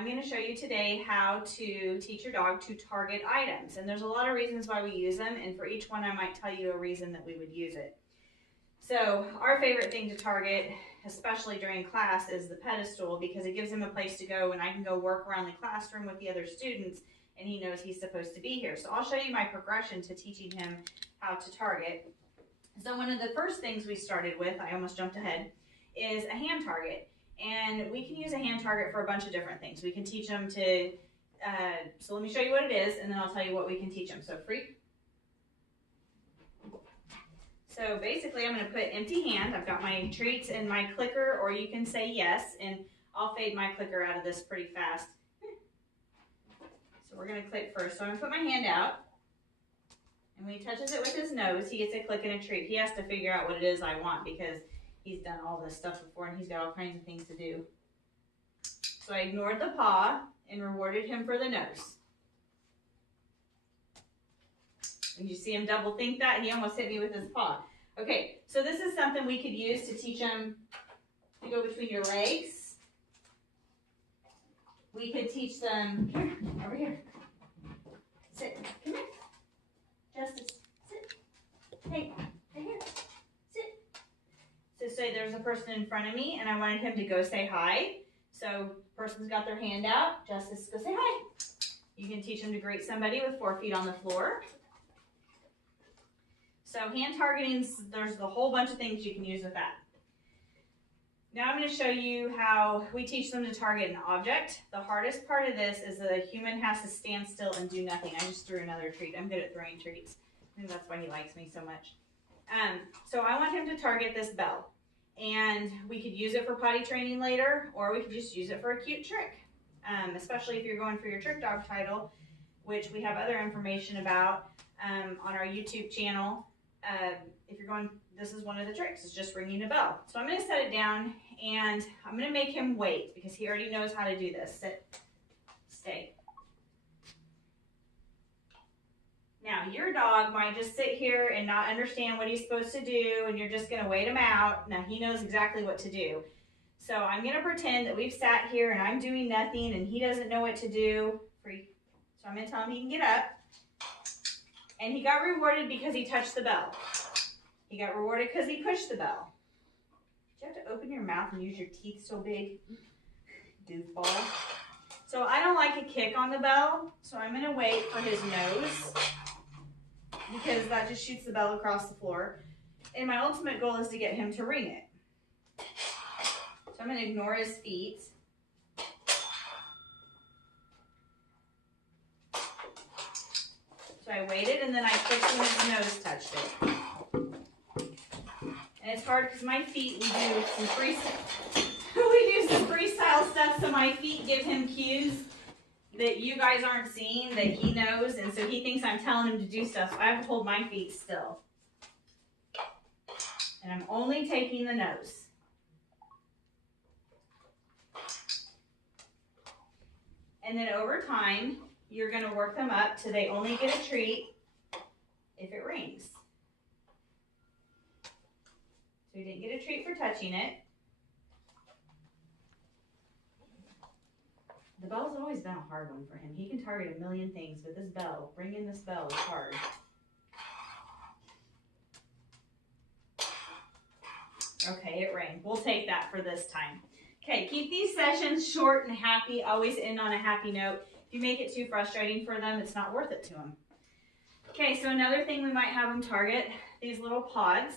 I'm going to show you today how to teach your dog to target items. And there's a lot of reasons why we use them, and for each one I might tell you a reason that we would use it. So our favorite thing to target, especially during class, is the pedestal, because it gives him a place to go and I can go work around the classroom with the other students and he knows he's supposed to be here. So I'll show you my progression to teaching him how to target. So one of the first things we started with, I almost jumped ahead, is a hand target. And we can use a hand target for a bunch of different things. We can teach them to, so let me show you what it is and then I'll tell you what we can teach them. So free. So basically I'm going to put empty hand. I've got my treats and my clicker, or you can say yes, and I'll fade my clicker out of this pretty fast. So we're going to click first. So I'm going to put my hand out, and when he touches it with his nose, he gets a click and a treat. He has to figure out what it is I want because he's done all this stuff before and he's got all kinds of things to do. So I ignored the paw and rewarded him for the nose. And you see him double think that? He almost hit me with his paw. Okay, so this is something we could use to teach him to go between your legs. We could teach them, here, over here. Sit, come here. Justice, sit. Hey, right here, sit. So say there's a person in front of me and I wanted him to go say hi. So person's got their hand out, Justice, go say hi. You can teach him to greet somebody with 4 feet on the floor. So hand targeting, there's a whole bunch of things you can use with that. Now I'm going to show you how we teach them to target an object. The hardest part of this is that a human has to stand still and do nothing. I just threw another treat. I'm good at throwing treats. I think that's why he likes me so much. So I want him to target this bell. And we could use it for potty training later, or we could just use it for a cute trick. Especially if you're going for your trick dog title, which we have other information about on our YouTube channel. If you're going, this is one of the tricks, is just ringing a bell. So I'm going to set it down and I'm going to make him wait because he already knows how to do this. Sit, stay. Now your dog might just sit here and not understand what he's supposed to do and you're just going to wait him out. Now he knows exactly what to do. So I'm going to pretend that we've sat here and I'm doing nothing and he doesn't know what to do. Free. So I'm going to tell him he can get up. And he got rewarded because he touched the bell. He got rewarded because he pushed the bell. Did you have to open your mouth and use your teeth so big? Goofball. So I don't like a kick on the bell, so I'm going to wait for his nose because that just shoots the bell across the floor. And my ultimate goal is to get him to ring it. So I'm going to ignore his feet. So I waited and then I clicked when his nose touched it. And it's hard because my feet, we do some freestyle stuff, so my feet give him cues that you guys aren't seeing that he knows, and so he thinks I'm telling him to do stuff, so I have to hold my feet still. And I'm only taking the nose. And then over time, you're going to work them up till they only get a treat if it rings. So he didn't get a treat for touching it. The bell's always been a hard one for him. He can target a million things, but this bell, ringing this bell is hard. Okay, it rang. We'll take that for this time. Okay, keep these sessions short and happy. Always end on a happy note. If you make it too frustrating for them, it's not worth it to them. Okay, so another thing we might have them target, these little pods.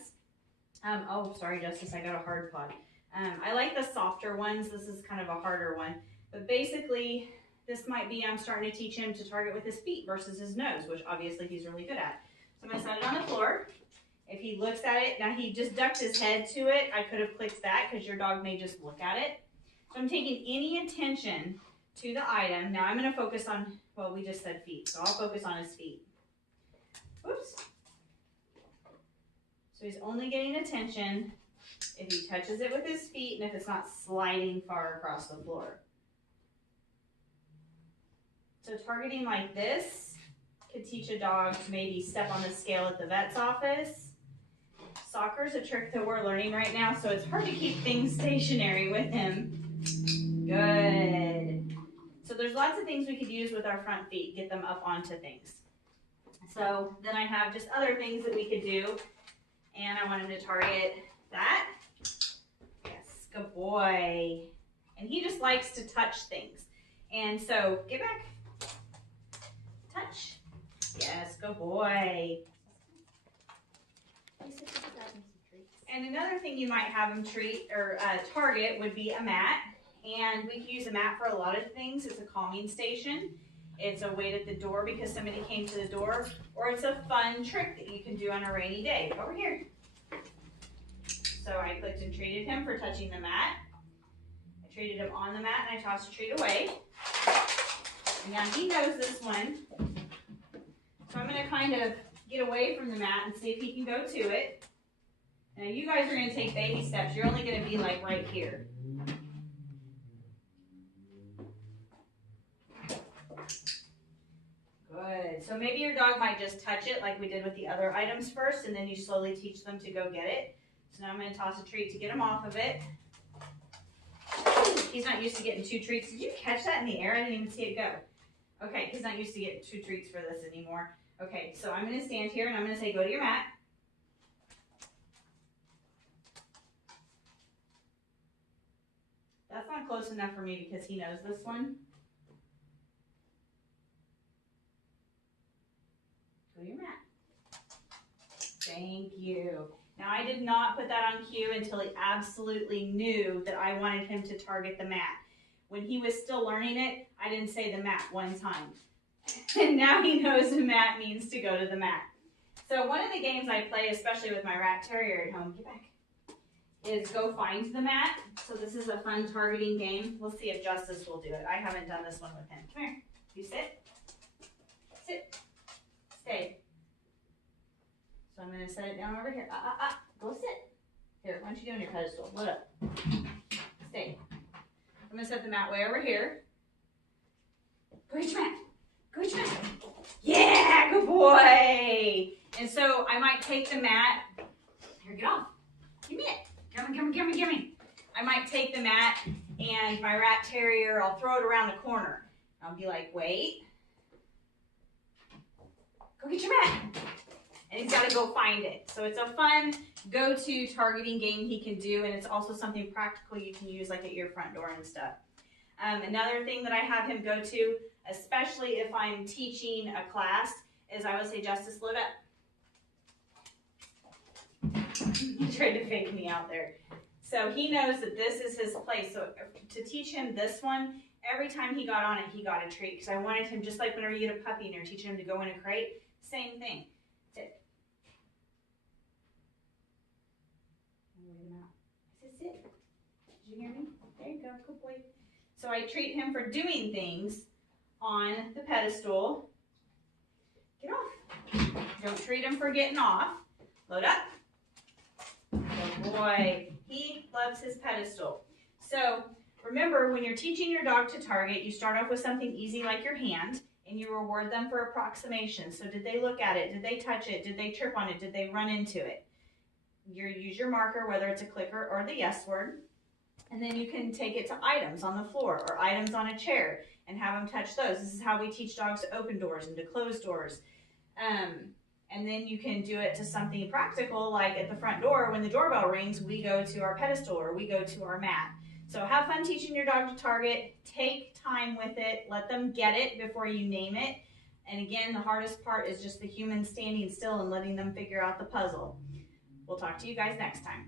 Oh, sorry, Justice, I got a hard pod. I like the softer ones. This is kind of a harder one. But basically, this might be I'm starting to teach him to target with his feet versus his nose, which obviously he's really good at. So I'm going to set it on the floor. If he looks at it, now he just ducked his head to it. I could have clicked that because your dog may just look at it. So I'm taking any attention to the item. Now I'm going to focus on, well, we just said feet, so I'll focus on his feet. Oops. So he's only getting attention if he touches it with his feet and if it's not sliding far across the floor. So targeting like this could teach a dog to maybe step on the scale at the vet's office. Soccer is a trick that we're learning right now, so it's hard to keep things stationary with him. Good. So there's lots of things we could use with our front feet, get them up onto things. So then I have just other things that we could do. And I want him to target that. Yes, good boy. And he just likes to touch things. And so, get back. Touch. Yes, good boy. And another thing you might have him treat or target would be a mat. And we can use a mat for a lot of things. It's a calming station. It's a wait at the door because somebody came to the door. Or it's a fun trick that you can do on a rainy day. Over here. So I clicked and treated him for touching the mat. I treated him on the mat and I tossed a treat away. And now he knows this one. So I'm going to kind of get away from the mat and see if he can go to it. Now you guys are going to take baby steps. You're only going to be like right here. Good. So maybe your dog might just touch it like we did with the other items first, and then you slowly teach them to go get it. So now I'm going to toss a treat to get him off of it. He's not used to getting 2 treats. Did you catch that in the air? I didn't even see it go. Okay, he's not used to getting 2 treats for this anymore. Okay, so I'm going to stand here and I'm going to say, go to your mat. That's not close enough for me because he knows this one. Go to your mat. Thank you. Now I did not put that on cue until he absolutely knew that I wanted him to target the mat. When he was still learning it, I didn't say the mat one time. And now he knows the mat means to go to the mat. So one of the games I play, especially with my rat terrier at home, get back, is go find the mat. So this is a fun targeting game. We'll see if Justice will do it. I haven't done this one with him. Come here. You sit. Sit. Stay. So I'm going to set it down over here. Go sit. Here, why don't you do on your pedestal? Load up. Stay. I'm going to set the mat way over here. Go get your mat. Go get your mat. Yeah, good boy. And so I might take the mat. Here, get off. Give me it. Give me. I might take the mat and my rat terrier, I'll throw it around the corner. I'll be like, wait. Go get your mat. And he's got to go find it. So it's a fun go-to targeting game he can do, and it's also something practical you can use like at your front door and stuff. Another thing that I have him go to, especially if I'm teaching a class, is I would say, Justice, load up. He tried to fake me out there. So he knows that this is his place. So to teach him this one, every time he got on it, he got a treat. Because I wanted him, just like whenever you get a puppy and you're teaching him to go in a crate, same thing. Sit. I said sit. Did you hear me? There you go, good boy. So I treat him for doing things on the pedestal. Get off. Don't treat him for getting off. Load up. Good boy. He loves his pedestal. So remember, when you're teaching your dog to target, you start off with something easy like your hand, and you reward them for approximation. So did they look at it? Did they touch it? Did they trip on it? Did they run into it? You use your marker, whether it's a clicker or the yes word, and then you can take it to items on the floor or items on a chair and have them touch those. This is how we teach dogs to open doors and to close doors. And then you can do it to something practical, like at the front door, when the doorbell rings, we go to our pedestal or we go to our mat. So have fun teaching your dog to target. Take time with it. Let them get it before you name it. And again, the hardest part is just the human standing still and letting them figure out the puzzle. We'll talk to you guys next time.